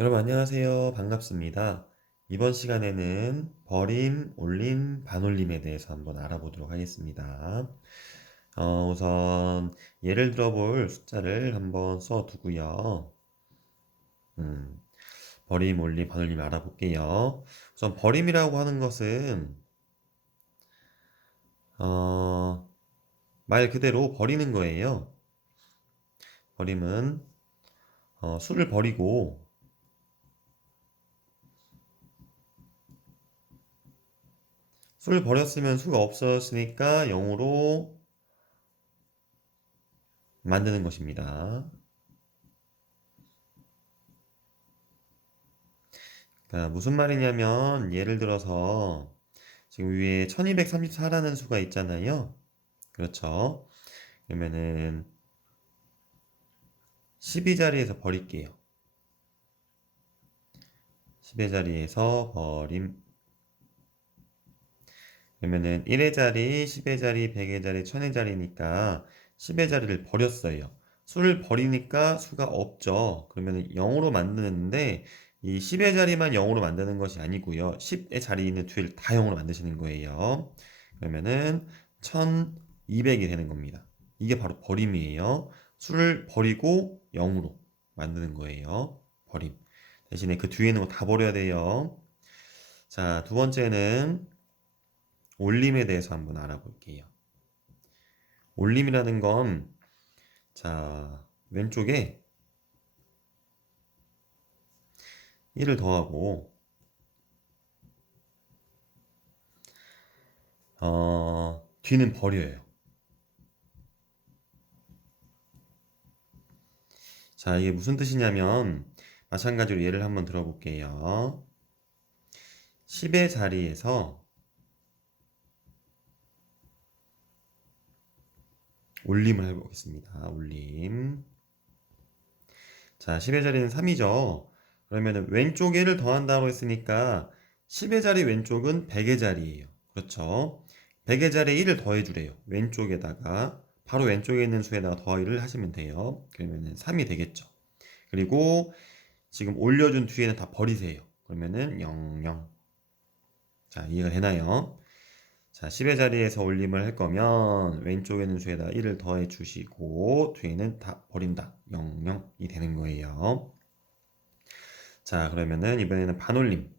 여러분 안녕하세요. 반갑습니다. 이번 시간에는 버림, 올림, 반올림에 대해서 한번 알아보도록 하겠습니다. 우선 예를 들어 볼 숫자를 한번 써두고요. 음, 버림, 올림, 반올림 알아볼게요. 우선 버림이라고 하는 것은 어, 말 그대로 버리는 거예요. 버림은 수를 버리고 수를 버렸으면 수가 없어졌으니까 0으로 만드는 것입니다. 그러니까 무슨 말이냐면 예를 들어서 지금 위에 1234라는 수가 있잖아요. 그렇죠. 그러면은 10의 자리에서 버릴게요. 10의 자리에서 버림. 그러면은 1의 자리, 10의 자리, 100의 자리, 1000의 자리니까 10의 자리를 버렸어요. 수를 버리니까 수가 없죠. 그러면은 0으로 만드는데 이 10의 자리만 0으로 만드는 것이 아니고요. 10의 자리에 있는 뒤를 다 0으로 만드시는 거예요. 그러면은 1200이 되는 겁니다. 이게 바로 버림이에요. 수를 버리고 0으로 만드는 거예요. 버림. 대신에 그 뒤에 있는 거 다 버려야 돼요. 자, 두 번째는 올림에 대해서 한번 알아볼게요. 올림이라는 건, 자, 왼쪽에 1을 더하고, 뒤는 버려요. 자, 이게 무슨 뜻이냐면, 마찬가지로 예를 한번 들어볼게요. 10의 자리에서 올림을 해보겠습니다. 올림. 자, 10의 자리는 3이죠. 그러면 왼쪽 에를 더한다고 했으니까 10의 자리 왼쪽은 100의 자리예요. 그렇죠? 100의 자리에 1을 더해주래요. 왼쪽에다가 바로 왼쪽에 있는 수에다가 더하기를 하시면 돼요. 그러면은 3이 되겠죠. 그리고 지금 올려준 뒤에는 다 버리세요. 그러면은 0, 0. 자, 이해가 되나요? 자, 10의 자리에서 올림을 할 거면 왼쪽에 있는 수에다 1을 더해 주시고 뒤에는 다 버린다. 0, 0이 되는 거예요. 자, 그러면은 이번에는 반올림.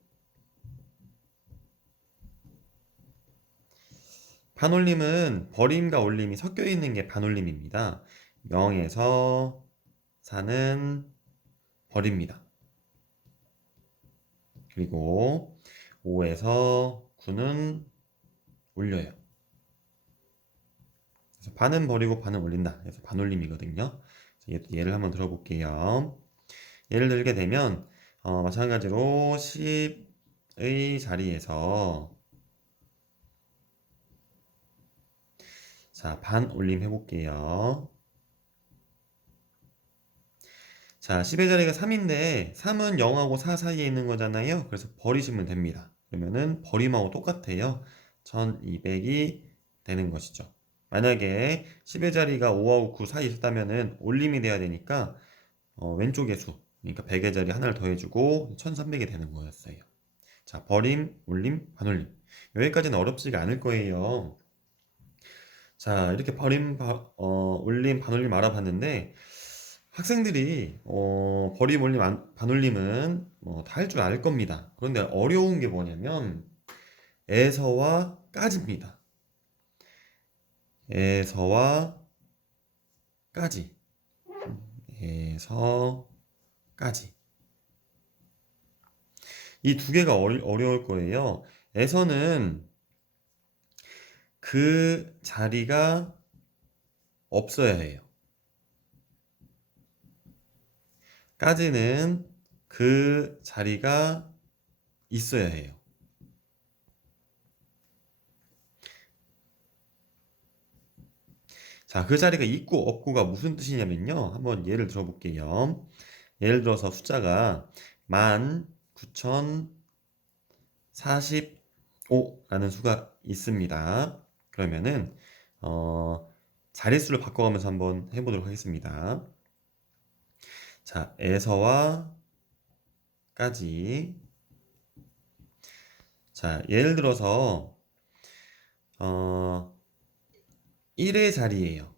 반올림은 버림과 올림이 섞여 있는 게 반올림입니다. 0에서 4는 버립니다. 그리고 5에서 9는 올려요. 그래서 반은 버리고 반은 올린다. 그래서 반올림이거든요. 예를 한번 들어볼게요. 예를 들게 되면 마찬가지로 10의 자리에서 자, 반 올림 해볼게요. 자, 10의 자리가 3인데 3은 0하고 4 사이에 있는 거잖아요. 그래서 버리시면 됩니다. 그러면은 버림하고 똑같아요. 1200이 되는 것이죠. 만약에 10의 자리가 5하고 9 사이에 있다면은 올림이 돼야 되니까 왼쪽의 수, 그러니까 100의 자리 하나를 더해주고 1300이 되는 거였어요. 자, 버림, 올림, 반올림. 여기까지는 어렵지가 않을 거예요. 자, 이렇게 올림, 반올림 알아봤는데 학생들이 버림, 올림, 반올림은 다 할 줄 알 겁니다. 그런데 어려운 게 뭐냐면 에서와 까지입니다. 에서와 까지. 에서 까지. 이 두 개가 어려울 거예요. 에서는 그 자리가 없어야 해요. 까지는 그 자리가 있어야 해요. 자, 그 자리가 있고 없고가 무슨 뜻이냐면요. 한번 예를 들어볼게요. 예를 들어서 숫자가 19,045라는 수가 있습니다. 그러면은 자릿수를 바꿔가면서 한번 해보도록 하겠습니다. 자, 에서와 까지. 자, 예를 들어서 1의 자리예요.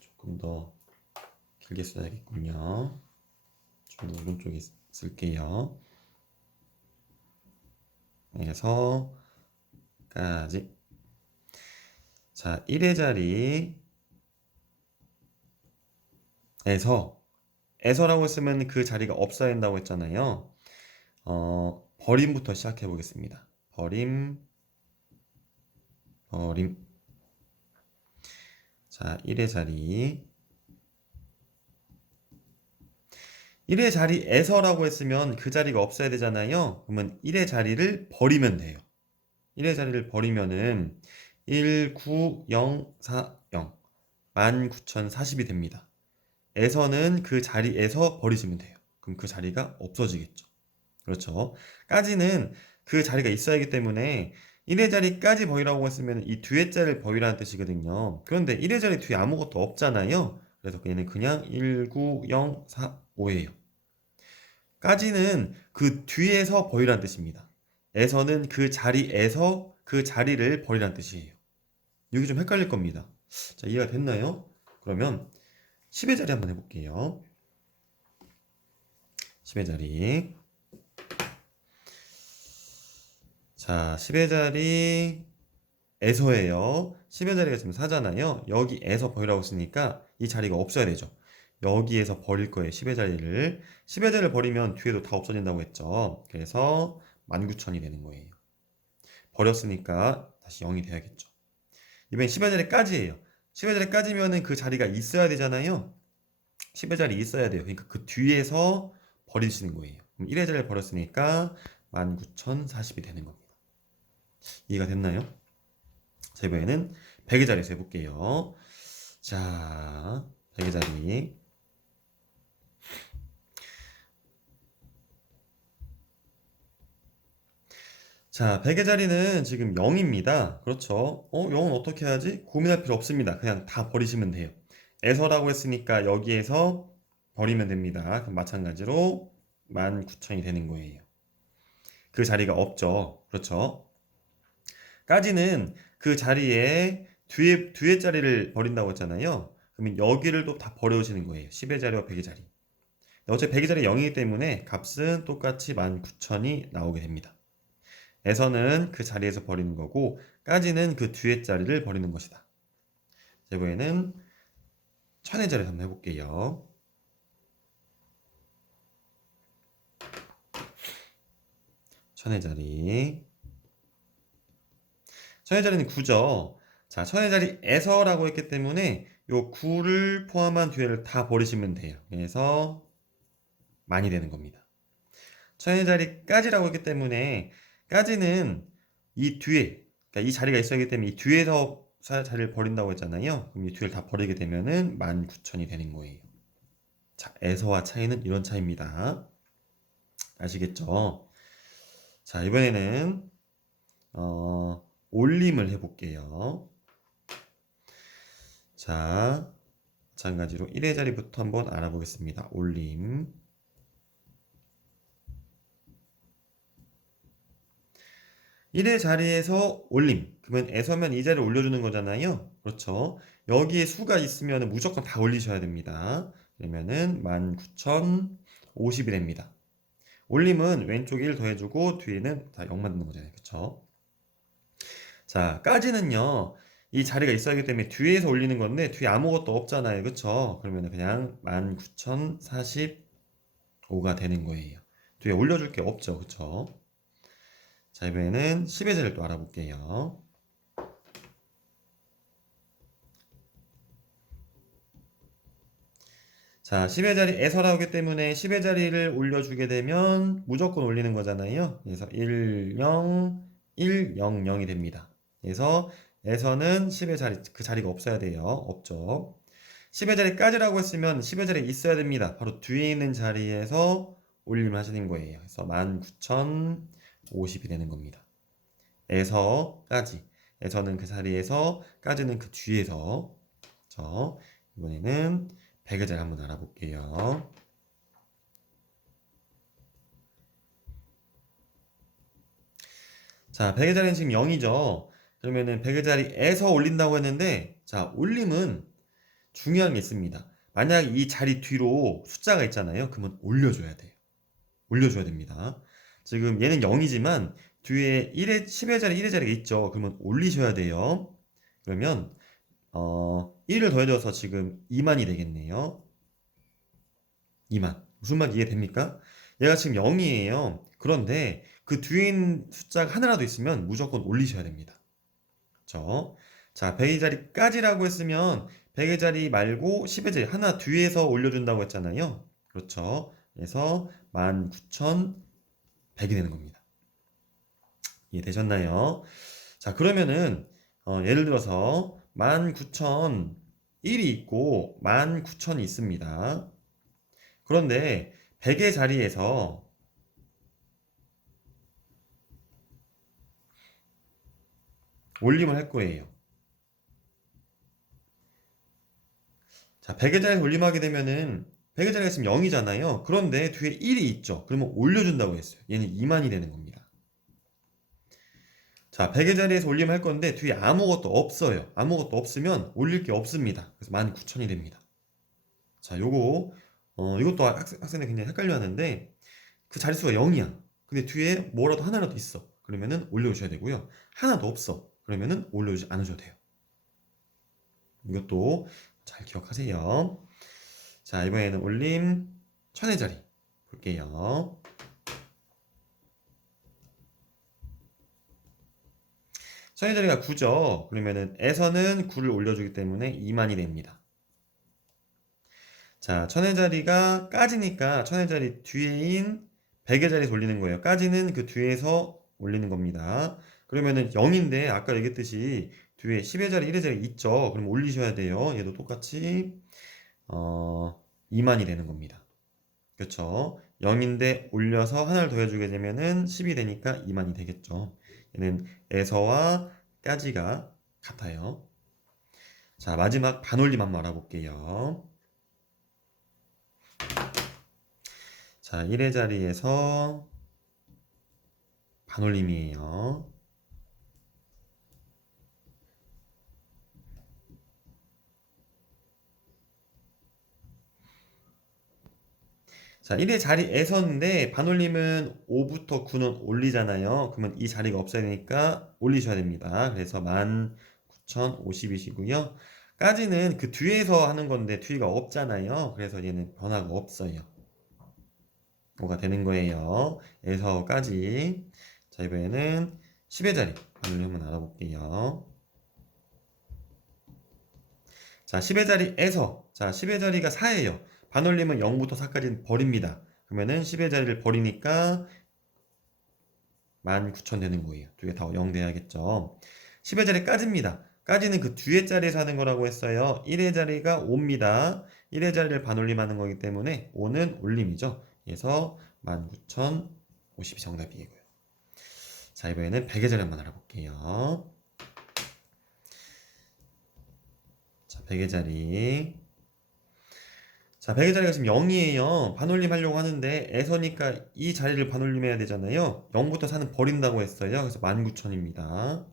조금 더 길게 써야겠군요. 좀 더 오른쪽에 쓸게요. 에서까지. 자, 1의 자리에서라고 쓰면 그 자리가 없어야 한다고 했잖아요. 버림부터 시작해 보겠습니다. 버림. 자, 1의 자리에서라고 했으면 그 자리가 없어야 되잖아요. 그러면 1의 자리를 버리면 돼요. 1의 자리를 버리면은 19040 19,040이 됩니다. 에서는 그 자리에서 버리시면 돼요. 그럼 그 자리가 없어지겠죠. 그렇죠. 까지는 그 자리가 있어야 하기 때문에 1의 자리까지 버리라고 했으면 이 뒤에 자리를 버리라는 뜻이거든요. 그런데 1의 자리 뒤에 아무것도 없잖아요. 그래서 얘는 그냥 19045예요. 까지는 그 뒤에서 버리라는 뜻입니다. 에서는 그 자리에서 그 자리를 버리라는 뜻이에요. 여기 좀 헷갈릴 겁니다. 자, 이해가 됐나요? 그러면 10의 자리 한번 해볼게요. 10의 자리. 자, 10의 자리에서예요. 10의 자리가 지금 4잖아요. 여기에서 버리라고 쓰니까 이 자리가 없어야 되죠. 여기에서 버릴 거예요. 10의 자리를. 10의 자리를 버리면 뒤에도 다 없어진다고 했죠. 그래서 19,000이 되는 거예요. 버렸으니까 다시 0이 돼야겠죠. 이번엔 10의 자리까지예요. 10의 자리까지면은 그 자리가 있어야 되잖아요. 10의 자리 있어야 돼요. 그러니까 그 뒤에서 버리시는 거예요. 그럼 1의 자리를 버렸으니까 19,040이 되는 겁니다. 이해가 됐나요? 자, 이번에는 100의 자리에서 해볼게요. 자, 100의 자리. 자, 100의 자리는 지금 0입니다. 그렇죠? 0은 어떻게 하지? 고민할 필요 없습니다. 그냥 다 버리시면 돼요. 에서라고 했으니까 여기에서 버리면 됩니다. 그럼 마찬가지로 19,000이 되는 거예요. 그 자리가 없죠. 그렇죠? 까지는 그 자리에 뒤에 자리를 버린다고 했잖아요. 그러면 여기를 또 다 버려주시는 거예요. 10의 자리와 100의 자리. 어차피 100의 자리 0이기 때문에 값은 똑같이 19,000이 나오게 됩니다. 에서는 그 자리에서 버리는 거고 까지는 그 뒤에 자리를 버리는 것이다. 이번에는 1000의 자리에서 한번 해볼게요. 1000의 자리. 1000의 자리는 9죠. 자, 1000의 자리에서라고 했기 때문에 요 9를 포함한 뒤에를 다 버리시면 돼요. 그래서 많이 되는 겁니다. 1000의 자리까지라고 했기 때문에 까지는 이 뒤에, 그러니까 이 자리가 있어야 하기 때문에 이 뒤에서 자리를 버린다고 했잖아요. 그럼 이 뒤를 다 버리게 되면은 19,000이 되는 거예요. 자, 에서와 차이는 이런 차이입니다. 아시겠죠? 자, 이번에는 올림을 해볼게요. 자, 마찬가지로 1의 자리부터 한번 알아보겠습니다. 올림. 1의 자리에서 올림. 그러면 에서면 이 자리를 올려주는 거잖아요. 그렇죠. 여기에 수가 있으면 무조건 다 올리셔야 됩니다. 그러면은 19,050이 됩니다. 올림은 왼쪽 1 더해주고 뒤에는 다 0 만드는 거잖아요. 그렇죠. 자, 까지는요. 이 자리가 있어야 하기 때문에 뒤에서 올리는 건데 뒤에 아무것도 없잖아요. 그렇죠. 그러면 그냥 19,045가 되는 거예요. 뒤에 올려줄 게 없죠. 그렇죠. 자, 이번에는 10의 자리를 또 알아볼게요. 자, 10의 자리에서 나오기 때문에 10의 자리를 올려주게 되면 무조건 올리는 거잖아요. 그래서 1, 0, 1, 0, 0이 됩니다. 그래서 에서는 10의 자리, 그 자리가 없어야 돼요. 없죠. 10의 자리까지라고 했으면 10의 자리에 있어야 됩니다. 바로 뒤에 있는 자리에서 올림을 하시는 거예요. 그래서 19,050이 되는 겁니다. 에서까지. 에서는 그 자리에서, 까지는 그 뒤에서. 이번에는 100의 자리 한번 알아볼게요. 자, 100의 자리는 지금 0이죠. 그러면은 100의 자리에서 올린다고 했는데, 자, 올림은 중요한 게 있습니다. 만약 이 자리 뒤로 숫자가 있잖아요. 그러면 올려줘야 돼요. 올려줘야 됩니다. 지금 얘는 0이지만 뒤에 10의 자리, 1의 자리가 있죠. 그러면 올리셔야 돼요. 그러면 1을 더해줘서 지금 2만이 되겠네요. 2만. 무슨 말 이해됩니까? 얘가 지금 0이에요. 그런데 그 뒤에 있는 숫자가 하나라도 있으면 무조건 올리셔야 됩니다. 그렇죠? 자, 100의 자리까지라고 했으면 100의 자리 말고 10의 자리 하나 뒤에서 올려준다고 했잖아요. 그렇죠? 그래서 19,100이 되는 겁니다. 이해되셨나요? 자, 그러면은 예를 들어서 19,001이 있고 19,000이 있습니다. 그런데 100의 자리에서 올림을 할 거예요. 자, 100의 자리에서 올림하게 되면은 100의 자리가 있으면 0이잖아요. 그런데 뒤에 1이 있죠. 그러면 올려준다고 했어요. 얘는 2만이 되는 겁니다. 자, 100의 자리에서 올림을 할 건데 뒤에 아무것도 없어요. 아무것도 없으면 올릴 게 없습니다. 그래서 19,000이 됩니다. 자, 이것도 학생들 굉장히 헷갈려 하는데 그 자릿수가 0이야. 근데 뒤에 뭐라도 하나라도 있어. 그러면은 올려주셔야 되고요. 하나도 없어. 그러면은 올려주지 않으셔도 돼요. 이것도 잘 기억하세요. 자, 이번에는 올림 1000의 자리 볼게요. 1000의 자리가 9죠. 그러면은 에서는 9를 올려주기 때문에 2만이 됩니다. 자, 1000의 자리가 까지니까 1000의 자리 뒤에인 100의 자리 돌리는 거예요. 까지는 그 뒤에서 올리는 겁니다. 그러면은 0인데 아까 얘기했듯이 뒤에 10의 자리, 1의 자리 있죠. 그럼 올리셔야 돼요. 얘도 똑같이 2만이 되는 겁니다. 그렇죠? 0인데 올려서 하나를 더해주게 되면은 10이 되니까 2만이 되겠죠. 얘는 에서와 까지가 같아요. 자, 마지막 반올림 한번 알아볼게요. 자, 1의 자리에서 반올림이에요. 자, 1의 자리에서인데 반올림은 5부터 9는 올리잖아요. 그러면 이 자리가 없어야 되니까 올리셔야 됩니다. 그래서 19,050이시고요. 까지는 그 뒤에서 하는 건데 뒤가 없잖아요. 그래서 얘는 변화가 없어요. 5가 되는 거예요. 에서까지. 자, 이번에는 10의 자리 반올림 한번 알아볼게요. 자, 10의 자리에서 자, 10의 자리가 4예요. 반올림은 0부터 4까지 버립니다. 그러면은 10의 자리를 버리니까 19,000 되는 거예요. 두 개 다 0 돼야겠죠. 10의 자리 까집니다. 까지는 그 뒤에 자리에서 하는 거라고 했어요. 1의 자리가 5입니다. 1의 자리를 반올림하는 거기 때문에 5는 올림이죠. 그래서 19,050이 정답이고요. 자, 이번에는 100의 자리 한번 알아볼게요. 자, 100의 자리. 자, 100의 자리가 지금 0이에요. 반올림 하려고 하는데 에서니까 이 자리를 반올림해야 되잖아요. 0부터 4는 버린다고 했어요. 그래서 19,000입니다.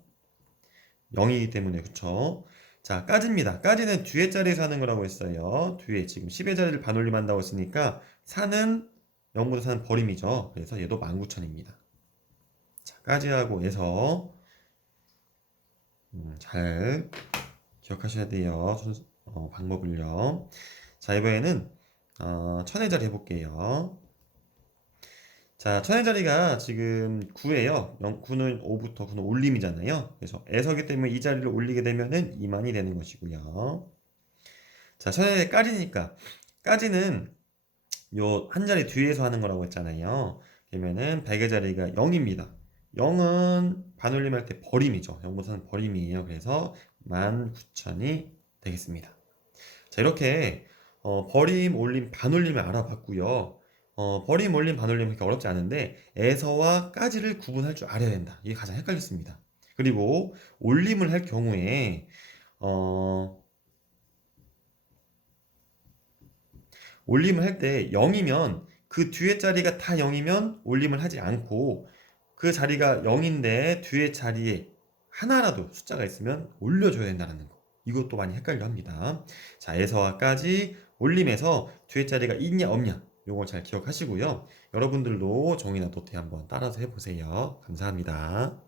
0이기 때문에 그쵸? 자, 까지입니다. 까지는 뒤에 자리에서 하는 거라고 했어요. 뒤에 지금 10의 자리를 반올림한다고 했으니까 4는 0부터 4는 버림이죠. 그래서 얘도 19,000입니다. 자, 까지하고 해서 잘 기억하셔야 돼요. 방법을요. 자, 이번에는 1000의 자리 해볼게요. 자, 1000의 자리가 지금 9예요. 9는 5부터 9는 올림이잖아요. 그래서 에서기 때문에 이 자리를 올리게 되면은 2만이 되는 것이고요. 자, 1000의 자리 까지니까 까지는 요 한 자리 뒤에서 하는 거라고 했잖아요. 그러면은 100의 자리가 0입니다. 0은 반올림할 때 버림이죠. 0보다는 버림이에요. 그래서 19,000이 되겠습니다. 자, 이렇게 버림, 올림, 반올림을 알아봤고요. 버림, 올림, 반올림 그렇게 어렵지 않은데 에서와 까지를 구분할 줄 알아야 된다. 이게 가장 헷갈렸습니다. 그리고 올림을 할 경우에 어, 올림을 할 때 0이면 그 뒤에 자리가 다 0이면 올림을 하지 않고 그 자리가 0인데 뒤에 자리에 하나라도 숫자가 있으면 올려줘야 된다는 거. 이것도 많이 헷갈려 합니다. 자, 에서와까지 올림에서 뒤에 자리가 있냐 없냐 요거 잘 기억하시고요. 여러분들도 종이나 노트에 한번 따라서 해보세요. 감사합니다.